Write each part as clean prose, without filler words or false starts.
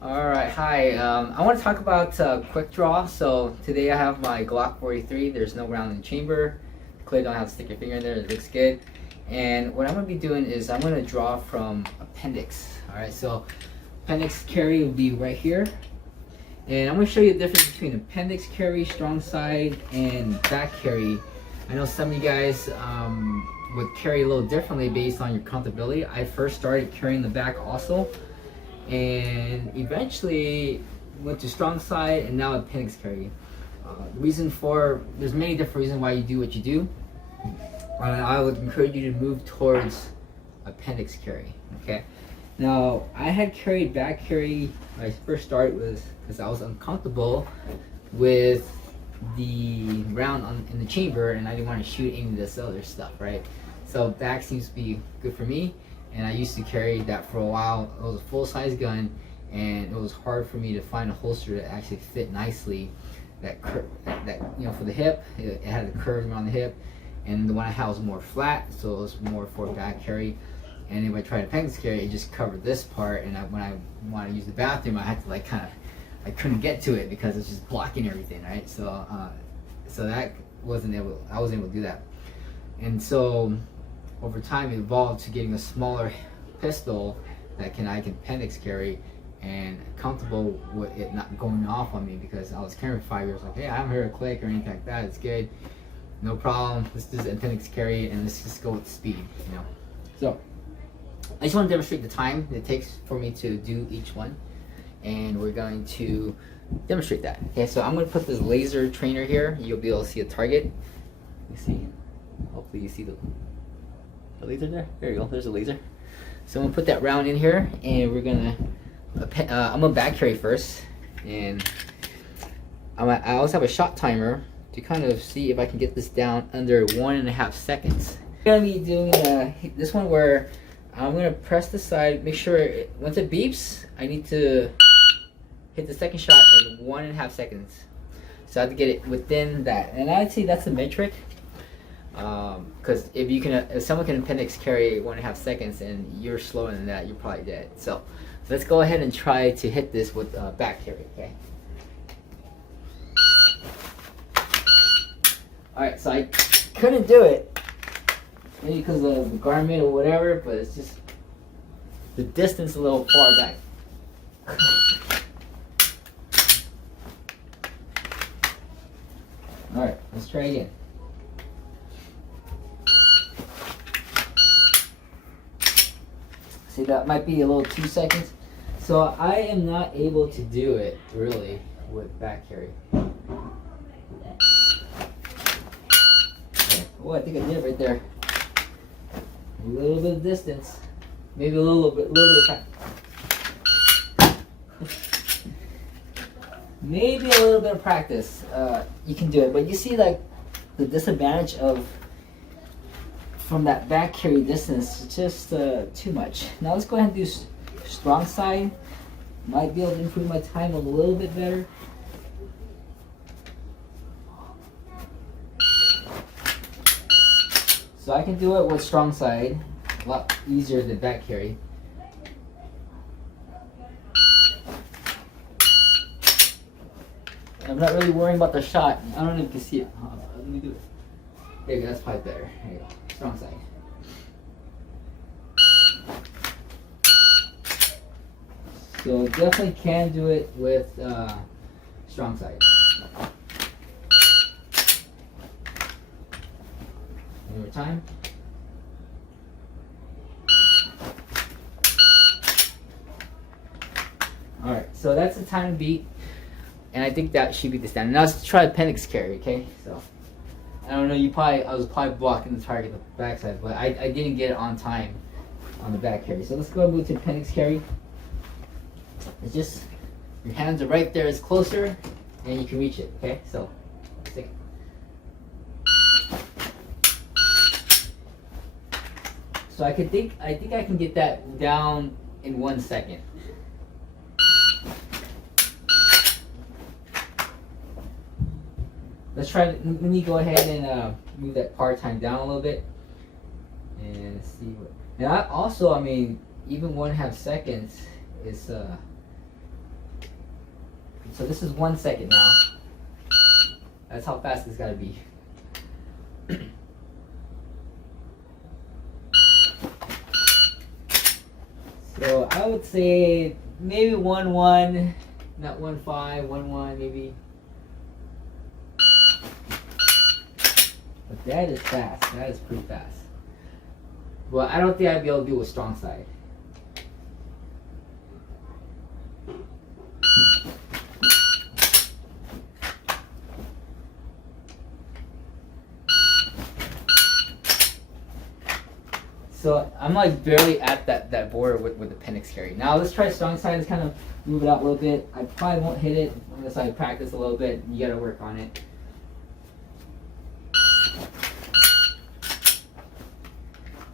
Alright, hi. I want to talk about quick draw. So today I have my Glock 43. There's no round in the chamber. Clearly don't have to stick your finger in there. It looks good. And what I'm going to be doing is I'm going to draw from appendix. Alright, so appendix carry will be right here. And I'm going to show you the difference between appendix carry, strong side, and back carry. I know some of you guys would carry a little differently based on your comfortability. I first started carrying the back also, and eventually went to strong side and now appendix carry. The reason for, there's many different reasons why you do what you do. I would encourage you to move towards appendix carry. Okay. Now I had carried back carry when I first started was because I was uncomfortable with the round in the chamber and I didn't want to shoot any of this other stuff, right? So back seems to be good for me. And I used to carry that for a while. It was a full-size gun, and it was hard for me to find a holster that actually fit nicely. That you know, for the hip, it had the curves around the hip, and the one I had was more flat, so it was more for back carry. And if I tried appendix carry, it just covered this part, and when I wanted to use the bathroom, I had to like I couldn't get to it because it's just blocking everything, right? So that I wasn't able to do that, and so over time it evolved to getting a smaller pistol that I can appendix carry and comfortable with it not going off on me, because I was carrying for 5 years, like, hey, I haven't heard a click or anything like that, it's good, no problem, let's just appendix carry and let's just go with speed, you know. So I just want to demonstrate the time it takes for me to do each one, and we're going to demonstrate that. Okay, so I'm going to put this laser trainer here. You'll be able to see a target. You see, hopefully you see the laser there. There you go. There's a laser. So I'm gonna put that round in here, and we're gonna. I'm gonna back carry first, and I also have a shot timer to kind of see if I can get this down under 1.5 seconds. I'm gonna be doing this one where I'm gonna press the side, make sure once it beeps, I need to hit the second shot in 1.5 seconds. So I have to get it within that, and I'd say that's a metric. Because if someone can appendix carry 1.5 seconds and you're slower than that, you're probably dead. So let's go ahead and try to hit this with back carry. Okay. All right. So I couldn't do it, maybe because of the garment or whatever, but it's just the distance a little far back. All right. Let's try again. See, that might be a little 2 seconds. So I am not able to do it really with back carry. Okay. Oh, I think I did it right there. A little bit of distance, maybe a little bit of time. Maybe a little bit of practice. You can do it, but you see, like, the disadvantage of from that back carry distance, just too much. Now let's go ahead and do strong side. Might be able to improve my time a little bit better. So I can do it with strong side, a lot easier than back carry. I'm not really worrying about the shot. I don't know if you can see it. Let me do it. There you go, that's probably better. There you go. Strong side. So definitely can do it with strong side. One more time. Alright, so that's the time beat. And I think that should be the standard. Now let's try appendix carry, okay? So I don't know, I was probably blocking the target on the backside, but I didn't get it on time on the back carry. So let's go and move to appendix carry. It's just, your hands are right there, it's closer, and you can reach it, okay? So, stick it. So I think I can get that down in 1 second. Let's try. Let me go ahead and move that part time down a little bit, and see what. Now, also, I mean, even 1.5 seconds is So this is 1 second now. That's how fast it's gotta be. So I would say maybe 1-1, not 1-5, 1-1 maybe. But that is fast. That is pretty fast. But I don't think I'd be able to do a strong side. So I'm like barely at that border with the appendix carry. Now let's try strong side. Let's kind of move it out a little bit. I probably won't hit it unless I practice a little bit. You gotta work on it.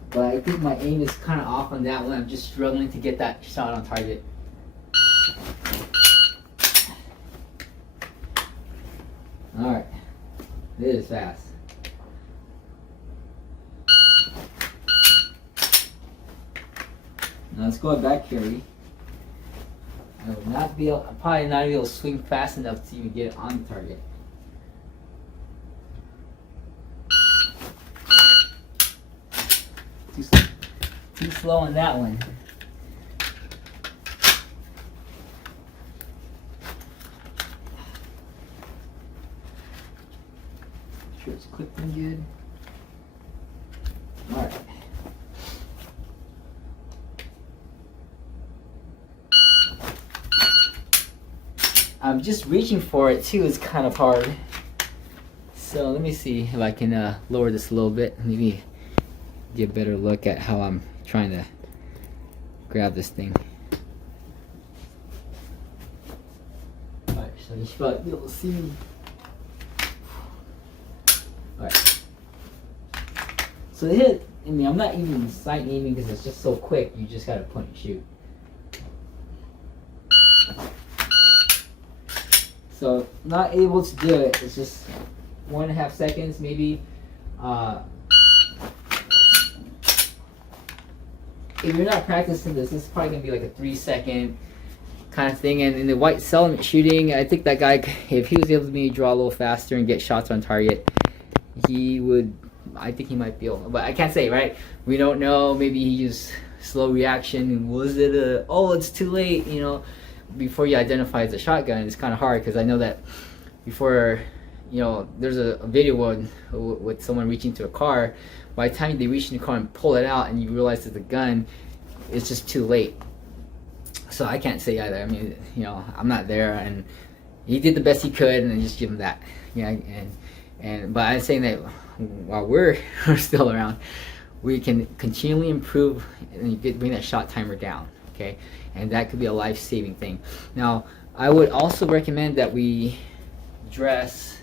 But I think my aim is kind of off on that one. I'm just struggling to get that shot on target. Alright. This is fast. Now let's go a back carry. I will not be able, I'll probably not be able to swing fast enough to even get it on the target. Too slow on that one. Make sure it's clipped in good. Alright. I'm just reaching for it too, it's kind of hard. So let me see if I can lower this a little bit. Maybe get a better look at how I'm trying to grab this thing. Alright, so you should be able to see me. Alright. So the hit, I mean, I'm not even sight aiming because it's just so quick, you just gotta point and shoot. So not able to do it, it's just 1.5 seconds maybe. If you're not practicing this is probably gonna be like a 3-second kind of thing. And in the white settlement shooting, I think that guy, if he was able to maybe draw a little faster and get shots on target, he would, I think he might be able, but I can't say, right? We don't know, maybe he used slow reaction. Was it a, oh, it's too late, you know? Before you identify it's a shotgun, it's kind of hard because I know that before, you know, there's a video with someone reaching to a car. By the time they reach in the car and pull it out and you realize it's a gun, it's just too late. So I can't say either. I mean, you know, I'm not there, and he did the best he could, and then just give him that. Yeah, but I'm saying that while we're still around, we can continually improve and bring that shot timer down. Okay, and that could be a life-saving thing. Now, I would also recommend that we dress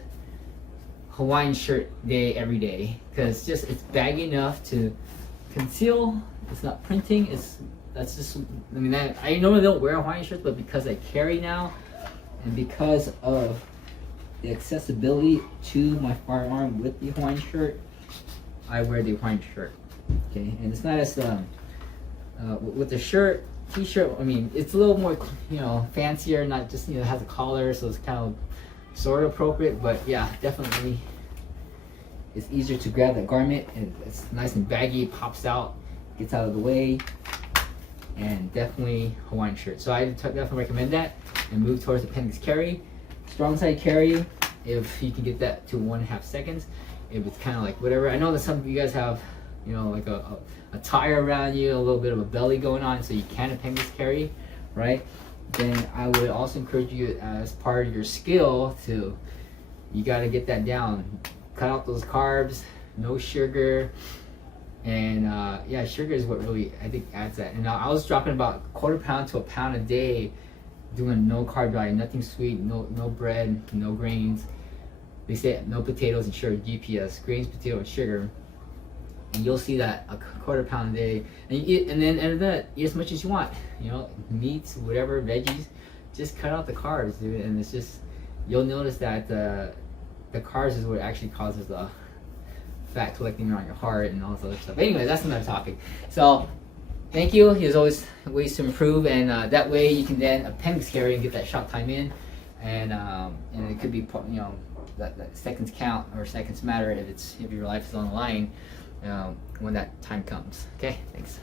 Hawaiian shirt day every day, because just it's baggy enough to conceal. It's not printing. That's just, I mean, I normally don't wear Hawaiian shirts, but because I carry now, and because of the accessibility to my firearm with the Hawaiian shirt, I wear the Hawaiian shirt. Okay, and it's not as with the shirt. T-shirt, I mean, it's a little more, you know, fancier, not just, you know, it has a collar, so it's kind of sort of appropriate, but yeah, definitely it's easier to grab that garment, and it's nice and baggy, it pops out, gets out of the way, and definitely Hawaiian shirt. So I definitely recommend that, and move towards appendix carry. Strong side carry, if you can get that to 1.5 seconds, if it's kind of like whatever. I know that some of you guys have, you know, like a tire around you, a little bit of a belly going on, so you can appendix carry, right? Then I would also encourage you, as part of your skill, to, you got to get that down. Cut out those carbs, no sugar, and yeah, sugar is what really, I think, adds that. And I was dropping about 1/4 pound to 1 pound a day, doing no carb diet, nothing sweet, no bread, no grains. They say no potatoes and sugar, GPS, grains, potato, and sugar. And you'll see that 1/4 pound a day, and you eat, and then after that, eat as much as you want. You know, meats, whatever, veggies. Just cut out the carbs, dude. And it's just, you'll notice that the carbs is what actually causes the fat collecting around your heart and all this other stuff. Anyway, that's another topic. So, thank you. There's always ways to improve, and that way you can then appendix carry and get that shot time in. and it could be that seconds count or seconds matter if your life is on the line when that time comes. Okay, thanks.